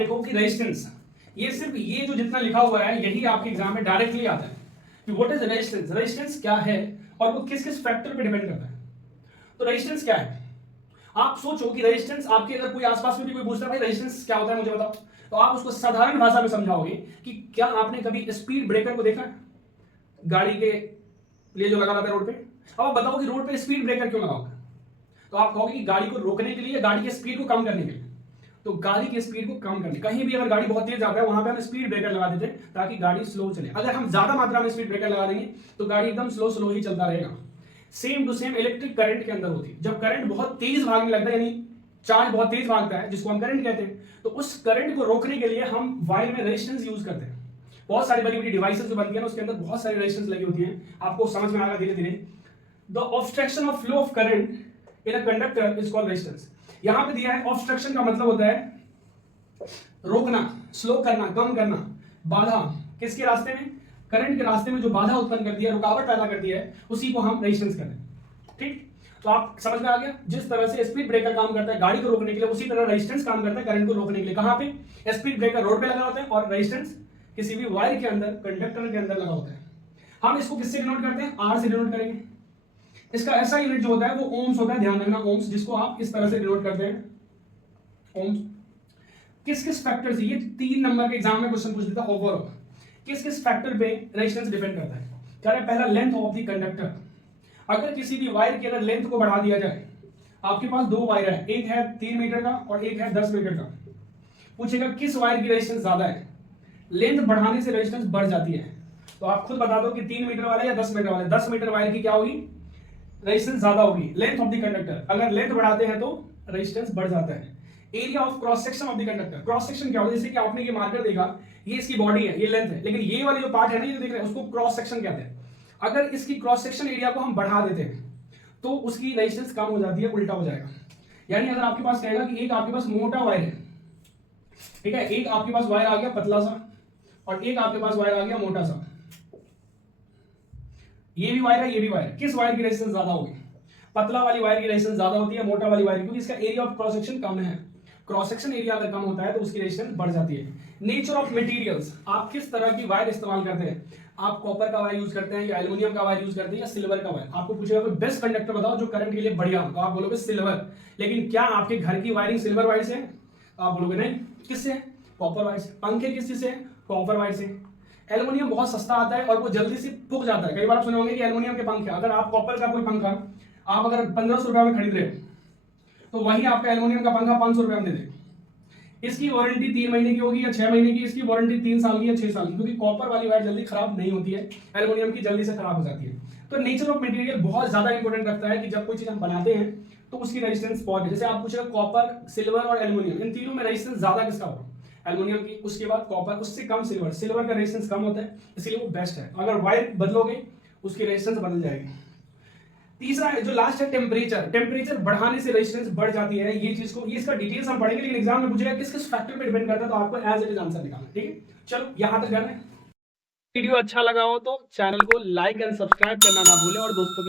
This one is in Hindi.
देखो कि रेजिस्टेंस, ये सिर्फ ये जो जितना लिखा हुआ है यही आपके एग्जाम में डायरेक्टली आता है कि व्हाट इज रेजिस्टेंस, रेजिस्टेंस क्या है और वो किस किस फैक्टर पे डिपेंड करता है। तो रेजिस्टेंस क्या है, आप सोचो कि रेजिस्टेंस आपके अगर कोई आसपास में भी कोई पूछता है भाई रेजिस्टेंस क्या होता है मुझे बताओ, तो आप उसको साधारण भाषा में समझाओगे कि क्या आपने कभी स्पीड ब्रेकर को देखा है गाड़ी के लिए जो लगा रहता है रोड पे। अब आप बताओ कि रोड पे स्पीड ब्रेकर क्यों लगाओगे, तो आप कहोगे कि गाड़ी को रोकने के लिए या गाड़ी की स्पीड को कम करने के लिए। तो गाड़ी की स्पीड को कम करने, कहीं भी अगर गाड़ी बहुत तेज जाता है वहां पे हम स्पीड ब्रेकर लगा देते हैं ताकि गाड़ी स्लो चले। अगर हम ज्यादा मात्रा में स्पीड ब्रेकर लगा देंगे तो गाड़ी एकदम स्लो स्लो ही चलता रहेगा। Same to same electric current के अंदर होती है। जब करंट बहुत तेज भागने लगता है यानी चार्ज बहुत तेज भागता है जिसको हम करंट कहते हैं, तो उस करंट को रोकने के लिए हम वायर में रेजिस्टेंस यूज करते हैं। बहुत सारी बड़ी बड़ी डिवाइसेस जो बनती है ना उसके अंदर बहुत सारी रेजिस्टेंस लगी होती हैं, आपको समझ में आएगा धीरे धीरे। The obstruction of flow of current in a conductor is called resistance. यहां पे दिया है ऑब्स्ट्रक्शन का मतलब होता है रोकना, स्लो करना, कम करना, बाधा किसके रास्ते में, करंट के रास्ते में जो बाधा उत्पन्न करती है, रुकावट पैदा करती है, उसी को हम रेजिस्टेंस कहते हैं। ठीक, तो आप समझ में आ गया। जिस तरह से स्पीड ब्रेकर काम करता है गाड़ी को रोकने के लिए, उसी तरह रेजिस्टेंस काम करता है करंट को रोकने के लिए। कहां पे, स्पीड ब्रेकर रोड पे लगा होता है और रेजिस्टेंस किसी भी वायर के अंदर, कंडक्टर के अंदर लगा होता है। हम इसको किससे डिनोट करते हैं, आर से डिनोट करेंगे। इसका ऐसा यूनिट जो होता है वो ओम्स होता है, ध्यान रखना ओम्स, जिसको आप इस तरह से डिनोट करते हैं ओम्स। किस किस फैक्टर से, ये 3 नंबर के एग्जाम में क्वेश्चन पूछ देता है ओवरऑल, किस किस फैक्टर पे रेजिस्टेंस डिपेंड करता है। कह रहे पहला लेंथ ऑफ द कंडक्टर। अगर किसी भी वायर की अगर लेंथ को बढ़ा दिया जाए, आपके पास 2 वायर है, एक है 3 मीटर का और एक है 10 मीटर का, पूछेगा किस वायर की रेजिस्टेंस ज्यादा है। लेंथ बढ़ाने से रेजिस्टेंस बढ़ जाती है, तो आप खुद बता दो कि 3 मीटर वाले या 10 मीटर वाले। 10 मीटर वायर की क्या होगी, रेजिस्टेंस ज्यादा होगी, लेंथ ऑफ द कंडक्टर। अगर लेंथ बढ़ाते हैं तो रेजिस्टेंस बढ़ जाता है। Area of cross section of the conductor, cross section क्या होता है, जैसे कि आपने ये मार्कर देखा, ये इसकी बॉडी है, ये लेंथ है, लेकिन ये वाली जो पार्ट है ना ये देख रहे हैं, उसको क्रॉस सेक्शन कहते हैं। अगर इसकी क्रॉस सेक्शन एरिया को हम बढ़ा देते हैं तो उसकी रेजिस्टेंस कम हो जाती है, उल्टा हो जाएगा। यानी अगर आपके पास कहेगा कि एक आपके पास मोटा वायर है, ठीक है, एक आपके पास वायर आ गया पतला सा और एक आपके पास वायर आ गया मोटा सा, ये भी वायर है ये भी वायर है, किस वायर की रेजिस्टेंस ज्यादा होगी, पतला वाली वायर की रेजिस्टेंस ज्यादा होती है मोटा वाली वायर, क्योंकि इसका एरिया ऑफ क्रॉस सेक्शन कम है। क्रॉस सेक्शन एरिया अगर कम होता है तो उसकी रेजिस्टेंस बढ़ जाती है। नेचर ऑफ मटेरियल्स, आप किस तरह की वायर इस्तेमाल करते हैं, आप कॉपर का वायर यूज करते हैं या एल्युमिनियम का वायर यूज करते हैं या सिल्वर का वायर। आपको पूछेगा कोई बेस्ट कंडक्टर बताओ जो करंट के लिए बढ़िया हो, तो आप बोलोगे सिल्वर। लेकिन क्या आपके घर की वायरिंग सिल्वर वायर से है, आप बोलोगे नहीं, किससे है, कॉपर वायर से। पंखे किस चीज से है, कॉपर वायर से। एल्युमिनियम बहुत सस्ता आता है और वो जल्दी से फूक जाता है। कई बार आप सुने होंगे कि एल्युमिनियम के पंखे, अगर आप कॉपर का कोई पंखा आप अगर 1500 रुपए में खरीद रहे हो तो वही आपका एल्युमिनियम का पंखा 500 रुपए में दे देगा। इसकी वारंटी 3 महीने की होगी या 6 महीने की, इसकी वारंटी 3 साल की या 6 साल की, क्योंकि कॉपर वाली वायर जल्दी खराब नहीं होती है, एल्युमिनियम की जल्दी से खराब हो जाती है। तो नेचर ऑफ मटेरियल बहुत ज्यादा इंपॉर्टेंट रखता है कि जब कोई चीज हम बनाते हैं तो उसकी रेजिस्टेंस बहुत है। जैसे आप पूछेगा कॉपर, सिल्वर और एल्युमिनियम, इन तीनों में रेजिस्टेंस ज्यादा किसका होगा, एल्युमिनियम की, उसके बाद कॉपर, उससे कम सिल्वर। सिल्वर का रेजिस्टेंस कम होता है इसलिए वो बेस्ट है। अगर वायर बदलोगे उसकी रेजिस्टेंस बदल जाएगी। तीसरा है जो लास्ट है टेम्परेचर। टेम्परेचर बढ़ाने से रेजिस्टेंस बढ़ जाती है। ये चीज को, ये इसका डिटेल्स हम पढ़ेंगे, लेकिन एग्जाम में पूछेगा किस किस फैक्टर पे डिपेंड करता है, तो आपको एज इट इज आंसर निकालना। ठीक है, चलो यहां तक जाना है। वीडियो अच्छा लगा हो तो चैनल को लाइक एंड सब्सक्राइब करना ना भूलें और दोस्तों